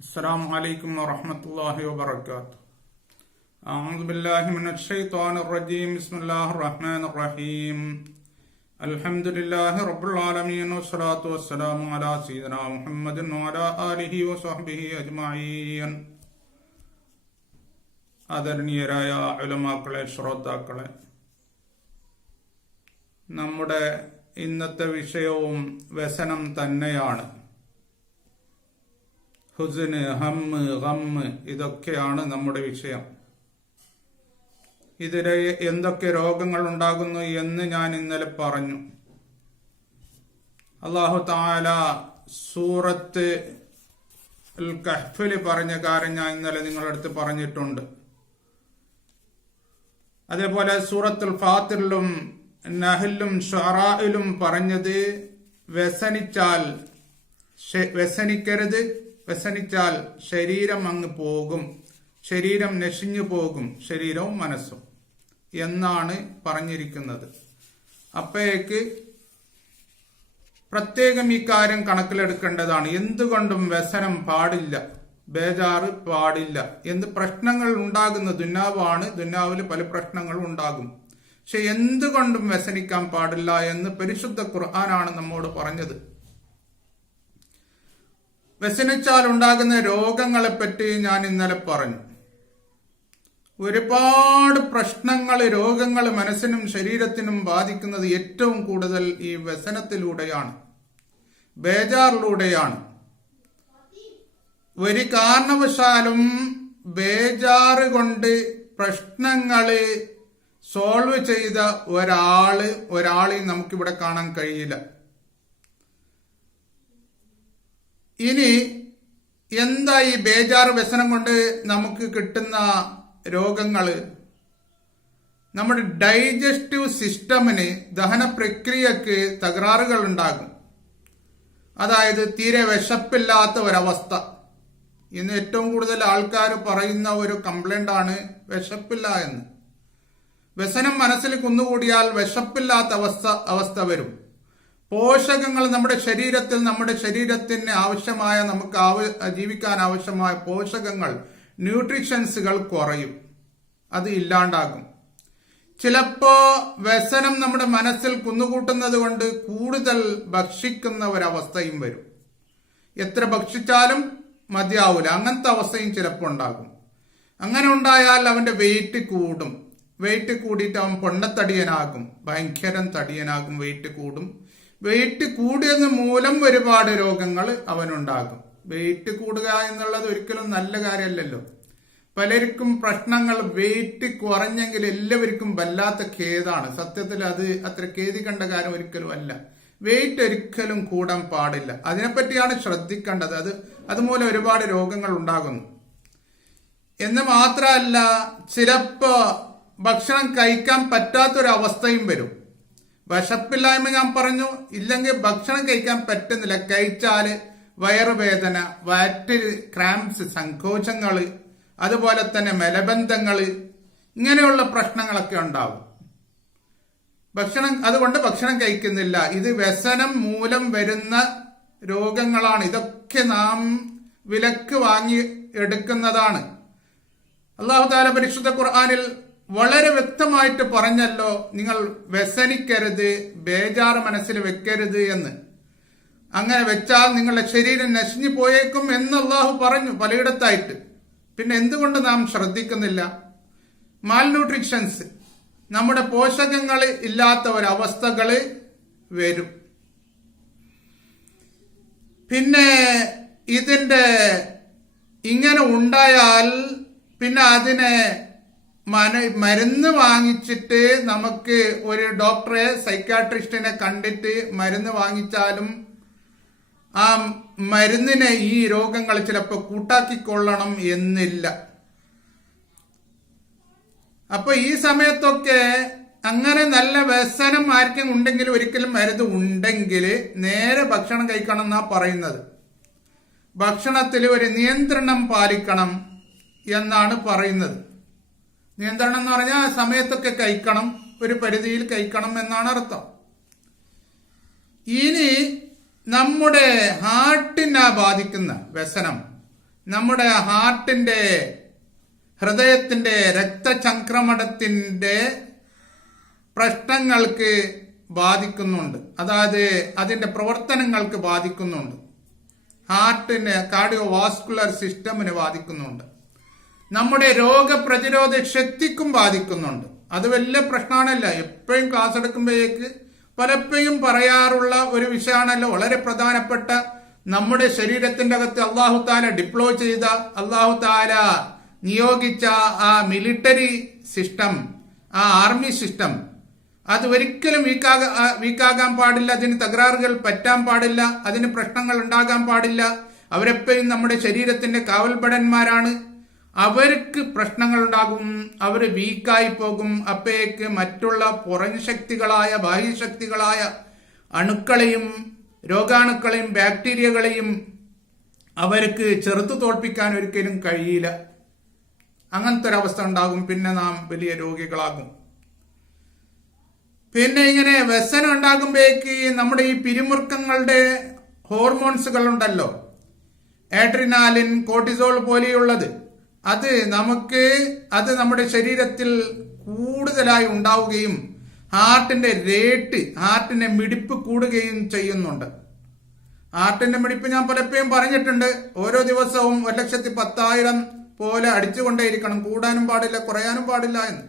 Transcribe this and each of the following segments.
السلام عليكم ورحمة الله وبركاته. أعوذ بالله من الشيطان الرجيم. بسم الله الرحمن الرحيم. الحمد لله رب العالمين والصلاة والسلام على سيدنا محمد وعلى آله وصحبه أجمعين. ആദരണീയരായ ഉലമാക്കളെ, ശ്രോതാക്കളെ, നമ്മുടെ ഇന്നത്തെ വിഷയവും വ്യസനം തന്നെയാണ്. ഹുസ്ന്, ഹമ്മ്, ഗമ്മ് ഇതൊക്കെയാണ് നമ്മുടെ വിഷയം. ഇതിലെ എന്തൊക്കെ രോഗങ്ങൾ ഉണ്ടാകുന്നു എന്ന് ഞാൻ ഇന്നലെ പറഞ്ഞു. അല്ലാഹു തആല സൂറത്ത് അൽ കഹ്ഫിൽ പറഞ്ഞ കാര്യം ഞാൻ ഇന്നലെ നിങ്ങളുടെ അടുത്ത് പറഞ്ഞിട്ടുണ്ട്. അതേപോലെ സൂറത്തുൽ ഫാത്തിറിലും നഹ്ലിലും ശുഅറായിലും പറഞ്ഞത് വ്യസനിക്കരുത്, വ്യസനിച്ചാൽ ശരീരം അങ്ങ് പോകും, ശരീരം നശിഞ്ഞു പോകും, ശരീരവും മനസ്സും എന്നാണ് പറഞ്ഞിരിക്കുന്നത്. അപ്പോഴേക്ക് പ്രത്യേകം ഈ കാര്യം കണക്കിലെടുക്കേണ്ടതാണ്. എന്തുകൊണ്ടും വ്യസനം പാടില്ല, ബേജാറ് പാടില്ല. എന്ത് പ്രശ്നങ്ങൾ ഉണ്ടാകുന്ന ദുന്യാവാണ്, ദുന്യാവിൽ പല പ്രശ്നങ്ങളും ഉണ്ടാകും. പക്ഷെ എന്തുകൊണ്ടും വ്യസനിക്കാൻ പാടില്ല എന്ന് പരിശുദ്ധ ഖുർആനാണ് നമ്മോട് പറഞ്ഞത്. വ്യസനിച്ചാൽ ഉണ്ടാകുന്ന രോഗങ്ങളെ പറ്റി ഞാൻ ഇന്നലെ പറഞ്ഞു. ഒരുപാട് പ്രശ്നങ്ങൾ, രോഗങ്ങൾ മനസ്സിനും ശരീരത്തിനും ബാധിക്കുന്നത് ഏറ്റവും കൂടുതൽ ഈ വ്യസനത്തിലൂടെയാണ്, ബേജാറിലൂടെയാണ്. ഒരു കാരണവശാലും ബേജാറ് കൊണ്ട് പ്രശ്നങ്ങള് സോൾവ് ചെയ്ത ഒരാളെയും നമുക്കിവിടെ കാണാൻ കഴിയില്ല. ഇനി എന്താ ഈ ബേജാറ് വ്യസനം കൊണ്ട് നമുക്ക് കിട്ടുന്ന രോഗങ്ങള്? നമ്മുടെ ഡൈജസ്റ്റീവ് സിസ്റ്റമിന്, ദഹന പ്രക്രിയക്ക് തകരാറുകൾ ഉണ്ടാകും. അതായത് തീരെ വിശപ്പില്ലാത്ത ഒരവസ്ഥ. ഇന്ന് ഏറ്റവും കൂടുതൽ ആൾക്കാർ പറയുന്ന ഒരു കംപ്ലൈന്റ് ആണ് വിശപ്പില്ല എന്ന്. വ്യസനം മനസ്സിൽ കുന്നുകൂടിയാൽ വിശപ്പില്ലാത്ത അവസ്ഥ വരും. പോഷകങ്ങൾ നമ്മുടെ ശരീരത്തിന് ആവശ്യമായ, നമുക്ക് ജീവിക്കാൻ ആവശ്യമായ പോഷകങ്ങൾ, ന്യൂട്രീഷൻസുകൾ കുറയും, അത് ഇല്ലാണ്ടാകും. ചിലപ്പോ വ്യസനം നമ്മുടെ മനസ്സിൽ കുന്നുകൂട്ടുന്നത് കൊണ്ട് കൂടുതൽ ഭക്ഷിക്കുന്ന ഒരവസ്ഥയും വരും. എത്ര ഭക്ഷിച്ചാലും മതിയാവൂല, അങ്ങനത്തെ അവസ്ഥയും ചിലപ്പോൾ ഉണ്ടാകും. അങ്ങനെ ഉണ്ടായാൽ അവന്റെ വെയിറ്റ് കൂടും. വെയിറ്റ് കൂടിയിട്ട് അവൻ പൊണ്ണത്തടിയനാകും, ഭയങ്കരം തടിയനാകും, വെയിറ്റ് കൂടും. വെയിറ്റ് കൂടിയത് മൂലം ഒരുപാട് രോഗങ്ങൾ അവനുണ്ടാകും. വെയിറ്റ് കൂടുക എന്നുള്ളത് ഒരിക്കലും നല്ല കാര്യമല്ലല്ലോ. പലർക്കും പ്രശ്നങ്ങൾ വെയിറ്റ് കുറഞ്ഞെങ്കിൽ എല്ലാവർക്കും വല്ലാത്ത ഖേദാണ്. സത്യത്തിൽ അത് അത്ര ഖേദിക്കേണ്ട കാര്യം ഒരിക്കലും അല്ല. വെയിറ്റ് ഒരിക്കലും കൂടാൻ പാടില്ല. അതിനെപ്പറ്റിയാണ് ശ്രദ്ധിക്കേണ്ടത്. അതുമൂലം ഒരുപാട് രോഗങ്ങൾ ഉണ്ടാകുന്നു എന്ന് മാത്രമല്ല, ചിലപ്പോ ഭക്ഷണം കഴിക്കാൻ പറ്റാത്തൊരവസ്ഥയും വരും. വിശപ്പില്ലായ്മ ഞാൻ പറഞ്ഞു, ഇല്ലെങ്കിൽ ഭക്ഷണം കഴിക്കാൻ പറ്റുന്നില്ല, കഴിച്ചാല് വയറുവേദന, വയറ്റിൽ ക്രാംസ്, സങ്കോചങ്ങള്, അതുപോലെ തന്നെ മലബന്ധങ്ങള്, ഇങ്ങനെയുള്ള പ്രശ്നങ്ങളൊക്കെ ഉണ്ടാവും. അതുകൊണ്ട് ഭക്ഷണം കഴിക്കുന്നില്ല. ഇത് വ്യസനം മൂലം വരുന്ന രോഗങ്ങളാണ്. ഇതൊക്കെ നാം വിലക്ക് വാങ്ങി എടുക്കുന്നതാണ്. അല്ലാഹു തആല പരിശുദ്ധ ഖുർആനിൽ വളരെ വ്യക്തമായിട്ട് പറഞ്ഞല്ലോ, നിങ്ങൾ വ്യസനിക്കരുത്, ബേജാറ് മനസ്സിൽ വെക്കരുത് എന്ന്. അങ്ങനെ വെച്ചാൽ നിങ്ങളുടെ ശരീരം നശിഞ്ഞു പോയേക്കും എന്ന് അല്ലാഹു പറഞ്ഞു പലയിടത്തായിട്ട്. പിന്നെ എന്തുകൊണ്ട് നാം ശ്രദ്ധിക്കുന്നില്ല? മാൽന്യൂട്രീഷൻസ്, നമ്മുടെ പോഷകങ്ങൾ ഇല്ലാത്ത ഒരവസ്ഥകള് വരും. പിന്നെ ഇതിന്റെ ഇങ്ങനെ ഉണ്ടായാൽ പിന്നെ അതിനെ മരുന്ന് വാങ്ങിച്ചിട്ട്, നമുക്ക് ഒരു ഡോക്ടറെ, സൈക്കാട്രിസ്റ്റിനെ കണ്ടിട്ട് മരുന്ന് വാങ്ങിച്ചാലും ആ മരുന്നിനെ ഈ രോഗങ്ങൾ ചിലപ്പോൾ കൂട്ടാക്കിക്കൊള്ളണം എന്നില്ല. അപ്പൊ ഈ സമയത്തൊക്കെ അങ്ങനെ നല്ല വ്യസനം ആർക്കും ഉണ്ടെങ്കിൽ, ഒരിക്കലും മരുന്ന് ഉണ്ടെങ്കിൽ നേരെ ഭക്ഷണം കഴിക്കണം എന്നാ പറയുന്നത്. ഭക്ഷണത്തിൽ ഒരു നിയന്ത്രണം പാലിക്കണം എന്നാണ് പറയുന്നത്. നിയന്ത്രണം എന്ന് പറഞ്ഞാൽ സമയത്തൊക്കെ കഴിക്കണം, ഒരു പരിധിയിൽ കഴിക്കണം എന്നാണ് അർത്ഥം. ഇനി നമ്മുടെ ഹാർട്ടിനെ ബാധിക്കുന്ന വ്യസനം, നമ്മുടെ ഹാർട്ടിന്റെ, ഹൃദയത്തിന്റെ, രക്തചംക്രമണത്തിന്റെ പ്രശ്നങ്ങൾക്ക് ബാധിക്കുന്നുണ്ട്. അതായത് അതിന്റെ പ്രവർത്തനങ്ങൾക്ക് ബാധിക്കുന്നുണ്ട്. ഹാർട്ടിന്, കാർഡിയോവാസ്കുലർ സിസ്റ്റമിന് ബാധിക്കുന്നുണ്ട്. നമ്മുടെ രോഗപ്രതിരോധ ശക്തിക്കും ബാധിക്കുന്നുണ്ട്. അത് വലിയ പ്രശ്നമാണല്ല. എപ്പോഴും ക്ലാസ് എടുക്കുമ്പോഴേക്ക് പലപ്പോഴും പറയാറുള്ള ഒരു വിഷയമാണല്ലോ, വളരെ പ്രധാനപ്പെട്ട നമ്മുടെ ശരീരത്തിന്റെ അകത്ത് അള്ളാഹു താല ഡിപ്ലോയ് ചെയ്ത, അള്ളാഹു താല നിയോഗിച്ച ആ മിലിറ്ററി സിസ്റ്റം, ആ ആർമി സിസ്റ്റം, അത് ഒരിക്കലും വീക്കാകാൻ പാടില്ല. അതിന് തകരാറുകൾ പറ്റാൻ പാടില്ല. അതിന് പ്രശ്നങ്ങൾ ഉണ്ടാകാൻ പാടില്ല. അവരെപ്പോഴും നമ്മുടെ ശരീരത്തിന്റെ കാവൽഭടന്മാരാണ്. അവർക്ക് പ്രശ്നങ്ങൾ ഉണ്ടാകും, അവർ വീക്കായി പോകും. അപ്പോഴേക്ക് മറ്റുള്ള പുറം ശക്തികളായ, ബാഹ്യശക്തികളായ അണുക്കളെയും രോഗാണുക്കളെയും ബാക്ടീരിയകളെയും അവർക്ക് ചെറുത്തു തോൽപ്പിക്കാൻ ഒരിക്കലും കഴിയില്ല. അങ്ങനത്തെ ഒരവസ്ഥ ഉണ്ടാകും. പിന്നെ നാം വലിയ രോഗികളാകും. പിന്നെ ഇങ്ങനെ വ്യസനം ഉണ്ടാകുമ്പോഴേക്ക് നമ്മുടെ ഈ പിരിമുറുക്കങ്ങളുടെ ഹോർമോൺസുകൾ ഉണ്ടല്ലോ, ആഡ്രിനാലിൻ, കോർട്ടിസോൾ പോലെയുള്ളത്, അത് നമ്മുടെ ശരീരത്തിൽ കൂടുതലായി ഉണ്ടാവുകയും ഹാർട്ടിന്റെ റേറ്റ്, ഹാർട്ടിന്റെ മിടിപ്പ് കൂടുകയും ചെയ്യുന്നുണ്ട്. ഹാർട്ടിന്റെ മിടിപ്പ് ഞാൻ പലപ്പോഴും പറഞ്ഞിട്ടുണ്ട്. ഓരോ ദിവസവും 1,10,000 പോലെ അടിച്ചുകൊണ്ടേയിരിക്കണം. കൂടാനും പാടില്ല, കുറയാനും പാടില്ല എന്ന്.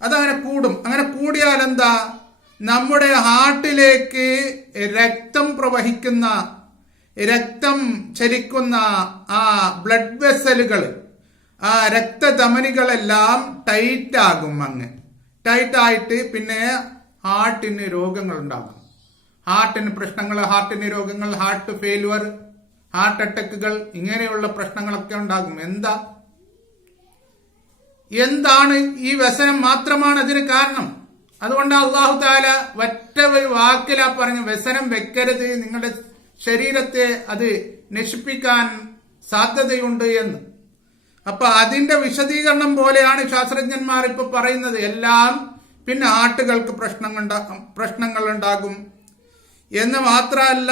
അതങ്ങനെ കൂടും. അങ്ങനെ കൂടിയാൽ എന്താ, നമ്മുടെ ഹാർട്ടിലേക്ക് രക്തം പ്രവഹിക്കുന്ന, രക്തം ചലിക്കുന്ന ആ ബ്ലഡ് വെസലുകൾ, ആ രക്തധമനികളെല്ലാം ടൈറ്റ് ആകും. അങ്ങ് ടൈറ്റായിട്ട് പിന്നെ ഹാർട്ടിന് രോഗങ്ങൾ ഉണ്ടാകും. ഹാർട്ടിന് പ്രശ്നങ്ങൾ, ഹാർട്ടിന് രോഗങ്ങൾ, ഹാർട്ട് ഫെയിലുവർ, ഹാർട്ട് അറ്റാക്കുകൾ, ഇങ്ങനെയുള്ള പ്രശ്നങ്ങളൊക്കെ ഉണ്ടാകും. എന്താണ് ഈ വ്യസനം മാത്രമാണ് അതിന് കാരണം. അതുകൊണ്ട് അള്ളാഹു താല ഒറ്റ വാക്കിലാ പറഞ്ഞു, വ്യസനം വെക്കരുത്, നിങ്ങളുടെ ശരീരത്തെ അത് നശിപ്പിക്കാൻ സാധ്യതയുണ്ട് എന്ന്. അപ്പൊ അതിന്റെ വിശദീകരണം പോലെയാണ് ശാസ്ത്രജ്ഞന്മാർ ഇപ്പൊ പറയുന്നത്. എല്ലാം പിന്നെ ഹാർട്ടുകൾക്ക് പ്രശ്നങ്ങൾ ഉണ്ടാകും എന്ന് മാത്രമല്ല,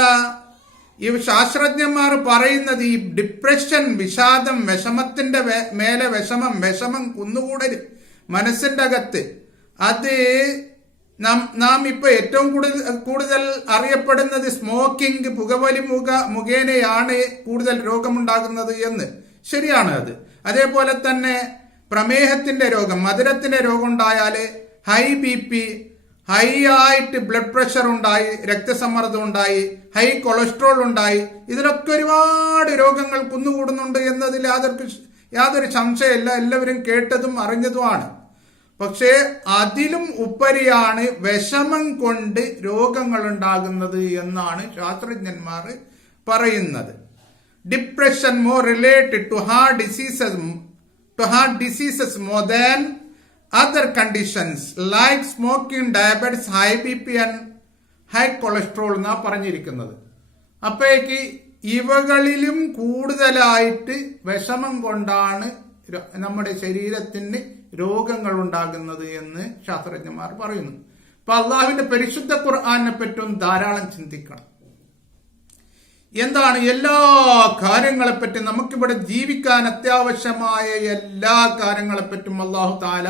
ഈ ശാസ്ത്രജ്ഞന്മാർ പറയുന്നത് ഈ ഡിപ്രഷൻ, വിഷാദം, വിഷമത്തിന്റെ മേലെ വിഷമം കുന്നുകൂടൽ മനസ്സിന്റെ അകത്ത്, അത് നാം ഇപ്പൊ ഏറ്റവും കൂടുതൽ അറിയപ്പെടുന്നത് സ്മോക്കിംഗ്, പുകവലി മുഖേനയാണ് കൂടുതൽ രോഗമുണ്ടാകുന്നത് എന്ന്. ശരിയാണ് അത്. അതേപോലെ തന്നെ പ്രമേഹത്തിന്റെ രോഗം, മധുരത്തിന്റെ രോഗം ഉണ്ടായാല് ഹൈ BP, ഹൈ ആയിട്ട് ബ്ലഡ് പ്രഷർ ഉണ്ടായി, രക്തസമ്മർദ്ദം ഉണ്ടായി, ഹൈ കൊളസ്ട്രോൾ ഉണ്ടായി, ഇതിലൊക്കെ ഒരുപാട് രോഗങ്ങൾ കുന്നുകൂടുന്നുണ്ട് എന്നതിൽ യാതൊരു സംശയമില്ല. എല്ലാവരും കേട്ടതും അറിഞ്ഞതുമാണ്. പക്ഷേ അതിലും ഉപരിയാണ് വിഷമം കൊണ്ട് രോഗങ്ങൾ ഉണ്ടാകുന്നത് എന്നാണ് ശാസ്ത്രജ്ഞന്മാർ പറയുന്നത്. Depression more related to heart diseases more than other conditions like smoking, diabetes, high BP and high cholesterol എന്നാ പറഞ്ഞിരിക്കുന്നത്. അപ്പോഴേക്ക് ഇവകളിലും കൂടുതലായിട്ട് വിഷമം കൊണ്ടാണ് നമ്മുടെ ശരീരത്തിന് രോഗങ്ങൾ ഉണ്ടാകുന്നത് എന്ന് ശാസ്ത്രജ്ഞന്മാർ പറയുന്നു. അപ്പൊ അള്ളാഹുവിന്റെ പരിശുദ്ധ ഖുർആനെ പറ്റും ധാരാളം ചിന്തിക്കണം. എന്താണ് എല്ലാ കാര്യങ്ങളെപ്പറ്റി, നമുക്കിവിടെ ജീവിക്കാൻ അത്യാവശ്യമായ എല്ലാ കാര്യങ്ങളെപ്പറ്റും അള്ളാഹു താല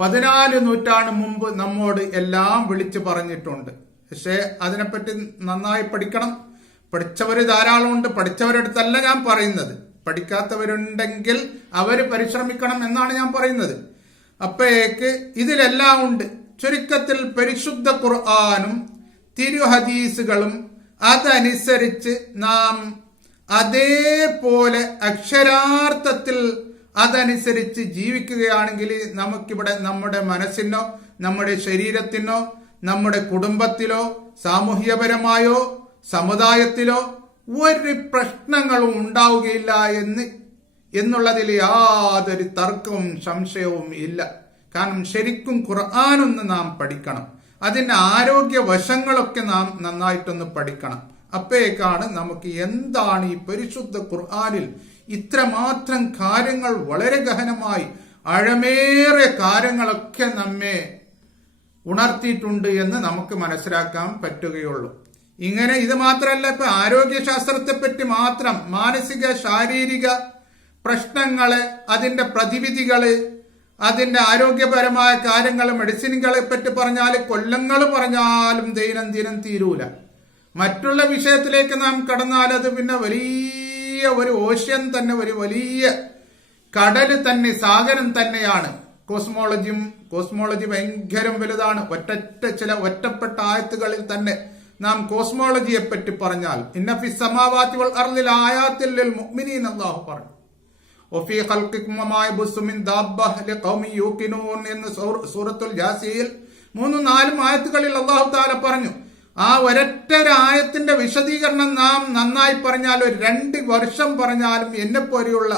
14 നൂറ്റാണ്ട് മുമ്പ് നമ്മോട് എല്ലാം വിളിച്ചു പറഞ്ഞിട്ടുണ്ട്. പക്ഷെ അതിനെപ്പറ്റി നന്നായി പഠിക്കണം. പഠിച്ചവര് ധാരാളമുണ്ട്. പഠിച്ചവരടുത്തല്ല ഞാൻ പറയുന്നത്. പഠിക്കാത്തവരുണ്ടെങ്കിൽ അവര് പരിശ്രമിക്കണം എന്നാണ് ഞാൻ പറയുന്നത്. അപ്പോഴേക്ക് ഇതിലെല്ലാം ഉണ്ട്. ചുരുക്കത്തിൽ പരിശുദ്ധ ഖുർആനും തിരുഹദീസുകളും അതനുസരിച്ച് നാം അതേപോലെ അക്ഷരാർത്ഥത്തിൽ അതനുസരിച്ച് ജീവിക്കുകയാണെങ്കിൽ നമുക്കിവിടെ നമ്മുടെ മനസ്സിനോ, നമ്മുടെ ശരീരത്തിനോ, നമ്മുടെ കുടുംബത്തിലോ, സാമൂഹ്യപരമായോ സമുദായത്തിലോ ഒരു പ്രശ്നങ്ങളും ഉണ്ടാവുകയില്ല എന്നുള്ളതിൽ യാതൊരു തർക്കവും സംശയവും ഇല്ല. കാരണം ശരിക്കും ഖുർആനൊന്ന് നാം പഠിക്കണം. അതിന്റെ ആരോഗ്യ വശങ്ങളൊക്കെ നാം നന്നായിട്ടൊന്ന് പഠിക്കണം. അപ്പോഴേക്കാണ് നമുക്ക് എന്താണ് ഈ പരിശുദ്ധ ഖുർആനിൽ ഇത്രമാത്രം കാര്യങ്ങൾ, വളരെ ഗഹനമായി ആഴമേറെ കാര്യങ്ങളൊക്കെ നമ്മെ ഉണർത്തിയിട്ടുണ്ട് എന്ന് നമുക്ക് മനസ്സിലാക്കാൻ പറ്റുകയുള്ളൂ. ഇങ്ങനെ ഇത് മാത്രമല്ല, ഇപ്പൊ ആരോഗ്യശാസ്ത്രത്തെ പറ്റി മാത്രം മാനസിക ശാരീരിക പ്രശ്നങ്ങള്, അതിന്റെ പ്രതിവിധികള്, അതിന്റെ ആരോഗ്യപരമായ കാര്യങ്ങൾ, മെഡിസിനുകളെ പറ്റി പറഞ്ഞാൽ കൊല്ലങ്ങൾ പറഞ്ഞാലും ദൈനംദിനം തീരൂല. മറ്റുള്ള വിഷയത്തിലേക്ക് നാം കടന്നാൽ അത് പിന്നെ വലിയ ഒരു ഓഷ്യൻ തന്നെ, ഒരു വലിയ കടല് തന്നെ, സാഗരം തന്നെയാണ്. കോസ്മോളജി ഭയങ്കരം വലുതാണ്. ഒറ്റപ്പെട്ട ആയത്തുകളിൽ തന്നെ നാം കോസ്മോളജിയെ പറ്റി പറഞ്ഞാൽ ഇന്നഫി സമാവാതി വൽ അർളിൽ ആയാത്തിൽ ലിൽ മുഅ്മിനീൻ അല്ലാഹു പറഞ്ഞു. വഫീ ഖൽഖികും വമാ യബ്സു മിൻ ദാബ്ബഹ ലിഖൗമി യൂഖിനൂൻ എന്ന് സൂറത്തുൽ ജാസിയയിൽ 3-4 ആയത്തുകളിൽ അല്ലാഹു തആല പറഞ്ഞു. ആ ഒരൊറ്റ ആയത്തിന്റെ വിശദീകരണം നാം നന്നായി പറഞ്ഞാൽ ഒരു 2 വർഷം പറഞ്ഞാലും എന്നെ പോലെയുള്ള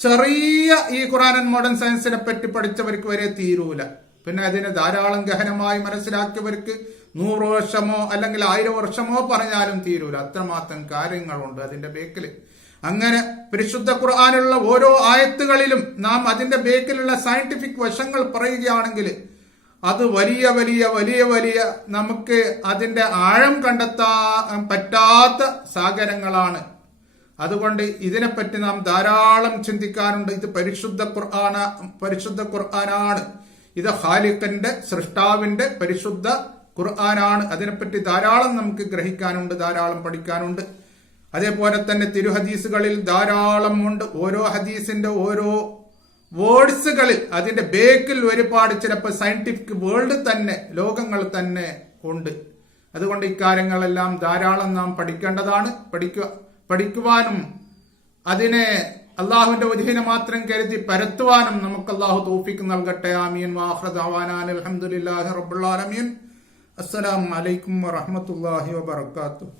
ചെറിയ ഈ ഖുർആൻ ആൻഡ് മോഡേൺ സയൻസിനെ പറ്റി പഠിച്ചവർക്ക് വരെ തീരൂല. പിന്നെ അതിനെ ധാരാളം ഗഹനമായി മനസ്സിലാക്കിയവർക്ക് 100 വർഷമോ അല്ലെങ്കിൽ 1000 വർഷമോ പറഞ്ഞാലും തീരൂല. അത്രമാത്രം കാര്യങ്ങളുണ്ട് അതിന്റെ ബേക്കില്. അങ്ങനെ പരിശുദ്ധ ഖുർആനിലുള്ള ഓരോ ആയത്തുകളിലും നാം അതിന്റെ ബേക്കിലുള്ള സയന്റിഫിക് വശങ്ങൾ പറയുകയാണെങ്കിൽ അത് വലിയ വലിയ വലിയ വലിയ നമുക്ക് അതിന്റെ ആഴം കണ്ടെത്താൻ പറ്റാത്ത സാഗരങ്ങളാണ്. അതുകൊണ്ട് ഇതിനെപ്പറ്റി നാം ധാരാളം ചിന്തിക്കാറുണ്ട്. ഇത് പരിശുദ്ധ ഖുർആനാണ്. ഇത് ഖാലിഖിന്റെ, സൃഷ്ടാവിന്റെ പരിശുദ്ധ ഖുർആനാണ്. അതിനെപ്പറ്റി ധാരാളം നമുക്ക് ഗ്രഹിക്കാനുണ്ട്, ധാരാളം പഠിക്കാനുണ്ട്. അതേപോലെ തന്നെ തിരുഹദീസുകളിൽ ധാരാളം ഉണ്ട്. ഓരോ ഹദീസിന്റെ ഓരോ വേർഡ്സുകളിൽ അതിന്റെ ബേക്കിൽ ഒരുപാട് ചിലപ്പോൾ സയന്റിഫിക് വേൾഡ് തന്നെ, ലോകങ്ങൾ തന്നെ ഉണ്ട്. അതുകൊണ്ട് ഇക്കാര്യങ്ങളെല്ലാം ധാരാളം നാം പഠിക്കേണ്ടതാണ്. പഠിക്കുവാനും അതിനെ അള്ളാഹുവിന്റെ വജഹിനെ മാത്രം കരുതി പരത്തുവാനും നമുക്ക് അള്ളാഹു തൗഫീഖ് നൽകട്ടെ. ആമീൻ. വആഖിറു ദഅവാനാ അൽഹംദുലില്ലാഹി റബ്ബിൽ ആലമീൻ. അസ്സലാമു അലൈക്കും വറഹ്മത്തുള്ളാഹി വബറകാതുഹു.